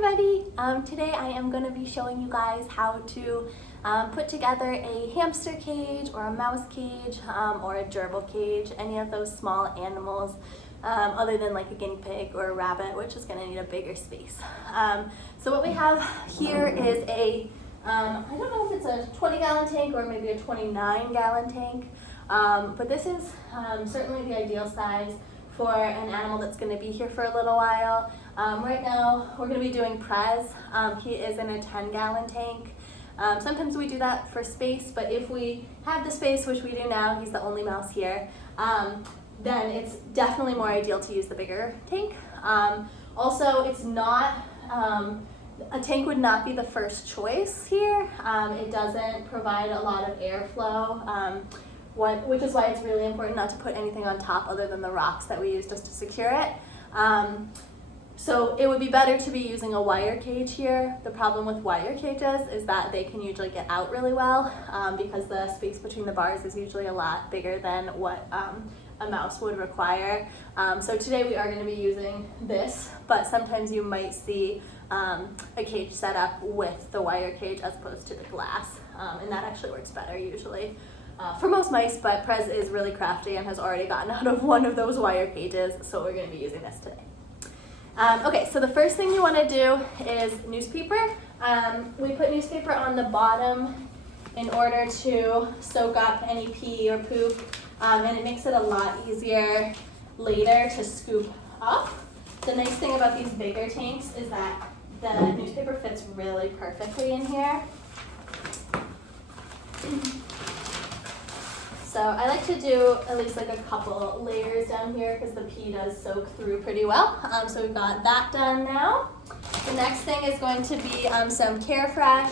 everybody! Today I am going to be showing you guys how to put together a hamster cage or a mouse cage or a gerbil cage, any of those small animals other than like a guinea pig or a rabbit, which is going to need a bigger space. So what we have here is a, I don't know if it's a 20-gallon tank or maybe a 29-gallon tank, but this is certainly the ideal size for an animal that's going to be here for a little while. Right now we're going to be doing Prez. He is in a 10-gallon tank. Sometimes we do that for space, but if we have the space, which we do now, he's the only mouse here, then it's definitely more ideal to use the bigger tank. Also, it's not, a tank would not be the first choice here. It doesn't provide a lot of airflow. Which is why it's really important not to put anything on top other than the rocks that we use just to secure it. So it would be better to be using a wire cage here. The problem with wire cages is that they can usually get out really well because the space between the bars is usually a lot bigger than what a mouse would require. So today we are going to be using this, but sometimes you might see a cage set up with the wire cage as opposed to the glass, and that actually works better usually. For most mice, but Prez is really crafty and has already gotten out of one of those wire cages, so we're going to be using this today. Okay, so the first thing you want to do is newspaper. We put newspaper on the bottom in order to soak up any pee or poop, and it makes it a lot easier later to scoop up. The nice thing about these bigger tanks is that the newspaper fits really perfectly in here. So I like to do at least like a couple layers down here because the pee does soak through pretty well. So we've got that done now. The next thing is going to be some Carefresh.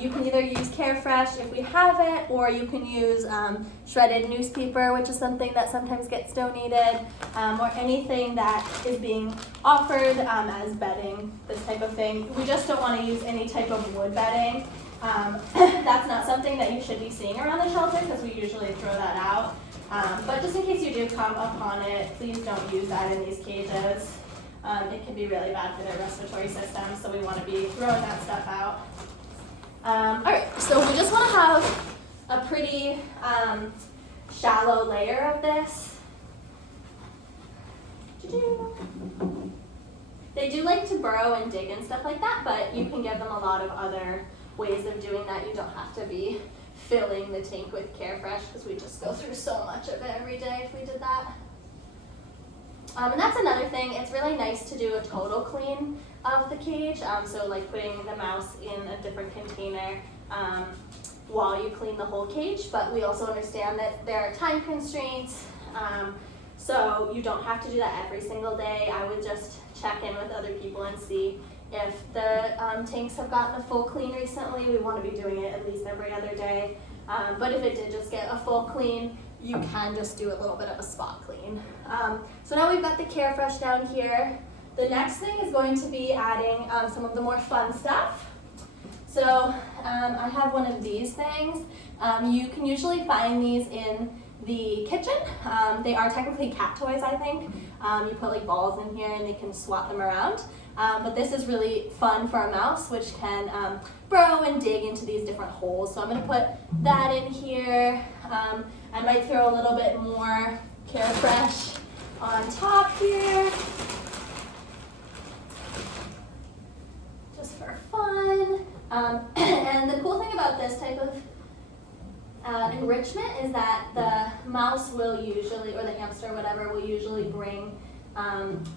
You can either use Carefresh if we have it, or you can use shredded newspaper, which is something that sometimes gets donated, or anything that is being offered as bedding, this type of thing. We just don't want to use any type of wood bedding. That's not something that you should be seeing around the shelter because we usually throw that out. But just in case you do come upon it, please don't use that in these cages. It can be really bad for their respiratory system, so we want to be throwing that stuff out. Alright, so we just want to have a pretty shallow layer of this. They do like to burrow and dig and stuff like that, but you can give them a lot of other ways of doing that. You don't have to be filling the tank with Carefresh because we just go through so much of it every day if we did that. And that's another thing. It's really nice to do a total clean of the cage. So like putting the mouse in a different container while you clean the whole cage. But we also understand that there are time constraints. So you don't have to do that every single day. I would just check in with other people and see if the tanks have gotten a full clean recently. We want to be doing it at least every other day. But if it did just get a full clean, you can just do a little bit of a spot clean. So now we've got the Carefresh down here. The next thing is going to be adding some of the more fun stuff. So I have one of these things. You can usually find these in the kitchen. They are technically cat toys, I think. You put like balls in here and they can swap them around. But this is really fun for a mouse, which can burrow and dig into these different holes. So I'm going to put that in here. I might throw a little bit more Carefresh on top here, just for fun. And the cool thing about this type of enrichment is that the mouse will usually, or the hamster, whatever, will usually bring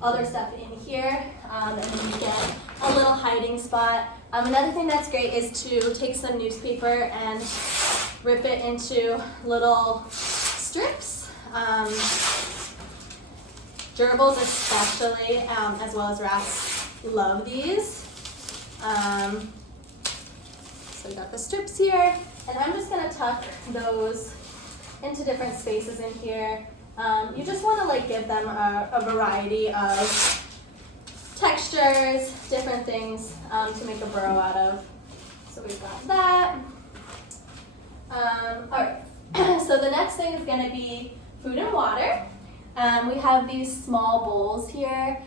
other stuff in here, and then you get a little hiding spot. Another thing that's great is to take some newspaper and rip it into little strips. Gerbils especially, as well as rats, love these. So we got the strips here, and I'm just going to tuck those into different spaces in here. You just want to like give them a variety of textures, different things to make a burrow out of. So we've got that. Alright, so the next thing is going to be food and water. We have these small bowls here.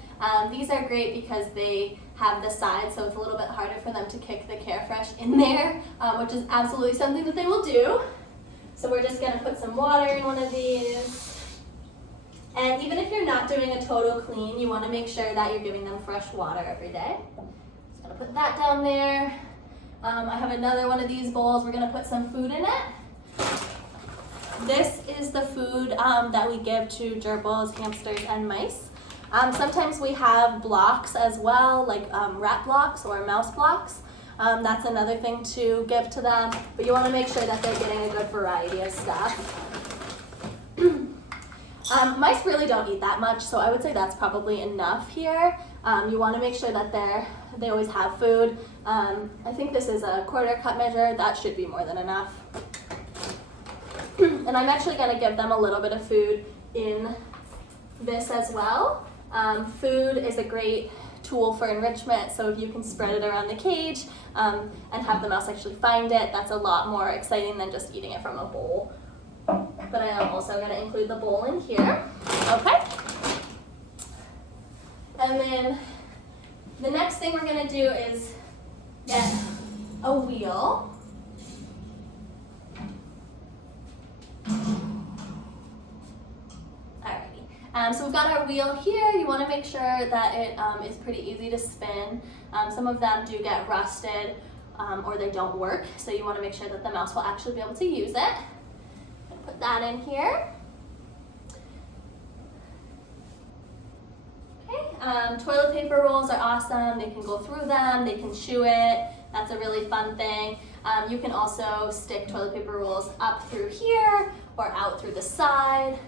These are great because they have the sides, so it's a little bit harder for them to kick the Carefresh in there, which is absolutely something that they will do. So we're just gonna put some water in one of these. And even if you're not doing a total clean, you wanna make sure that you're giving them fresh water every day. Just gonna put that down there. I have another one of these bowls. We're gonna put some food in it. This is the food that we give to gerbils, hamsters, and mice. Sometimes we have blocks as well, like rat blocks or mouse blocks. That's another thing to give to them, but you want to make sure that they're getting a good variety of stuff. Mice really don't eat that much, so I would say that's probably enough here. You want to make sure that they always have food. I think this is a 1/4 cup measure. That should be more than enough. And I'm actually going to give them a little bit of food in this as well. Food is a great tool for enrichment, so if you can spread it around the cage and have the mouse actually find it, that's a lot more exciting than just eating it from a bowl. But I am also going to include the bowl in here. Okay. And then the next thing we're going to do is get a wheel. So we've got our wheel here. You want to make sure that it is pretty easy to spin. Some of them do get rusted or they don't work, so you want to make sure that the mouse will actually be able to use it. Put that in here. Okay. Toilet paper rolls are awesome. They can go through them, they can chew it. That's a really fun thing. You can also stick toilet paper rolls up through here or out through the side.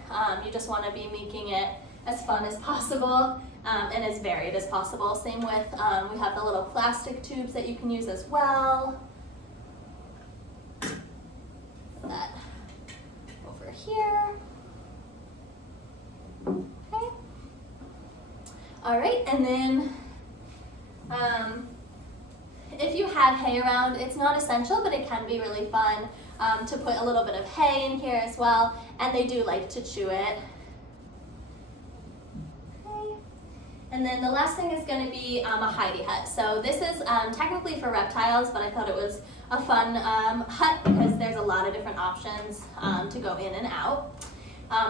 You just want to be making it as fun as possible and as varied as possible. Same with, we have the little plastic tubes that you can use as well. Put that over here. Okay. All right, and then if you have hay around, it's not essential, but it can be really fun to put a little bit of hay in here as well, and they do like to chew it. Okay. And then the last thing is going to be a hidey hut. So this is technically for reptiles, but I thought it was a fun hut because there's a lot of different options to go in and out.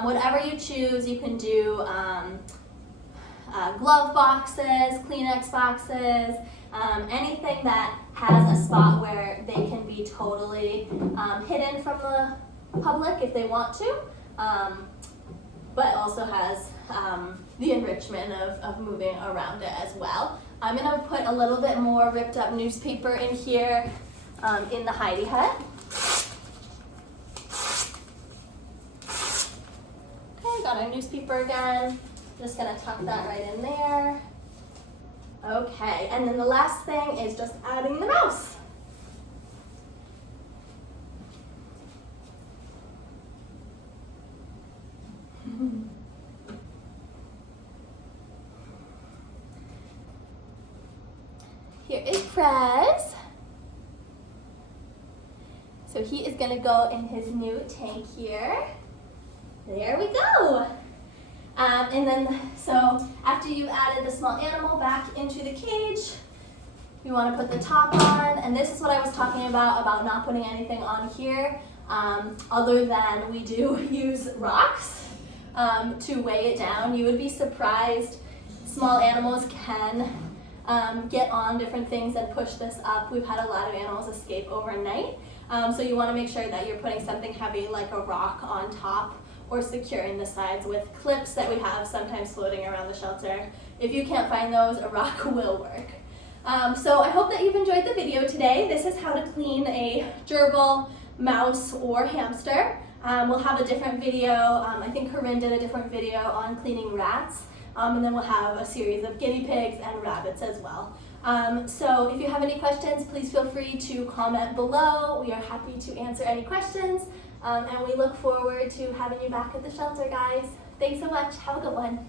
Whatever you choose, you can do glove boxes, Kleenex boxes, anything that has a spot where they can be totally hidden from the public if they want to, but also has the enrichment of moving around it as well. I'm going to put a little bit more ripped up newspaper in here in the hidey hut. Okay, got our newspaper again. Just going to tuck that right in there. Okay, and then the last thing is just adding the mouse. Here is Prez. So he is going to go in his new tank here. There we go. And then, so after you've added the small animal back into the cage, you want to put the top on, and this is what I was talking about not putting anything on here, other than we do use rocks to weigh it down. You would be surprised, small animals can get on different things and push this up. We've had a lot of animals escape overnight, so you want to make sure that you're putting something heavy like a rock on top or securing the sides with clips that we have sometimes floating around the shelter. If you can't find those, a rock will work. So I hope that you've enjoyed the video today. This is how to clean a gerbil, mouse, or hamster. We'll have a different video. I think Corinne did a different video on cleaning rats. And then we'll have a series of guinea pigs and rabbits as well. So if you have any questions, please feel free to comment below. We are happy to answer any questions. And we look forward to having you back at the shelter, guys. Thanks so much. Have a good one.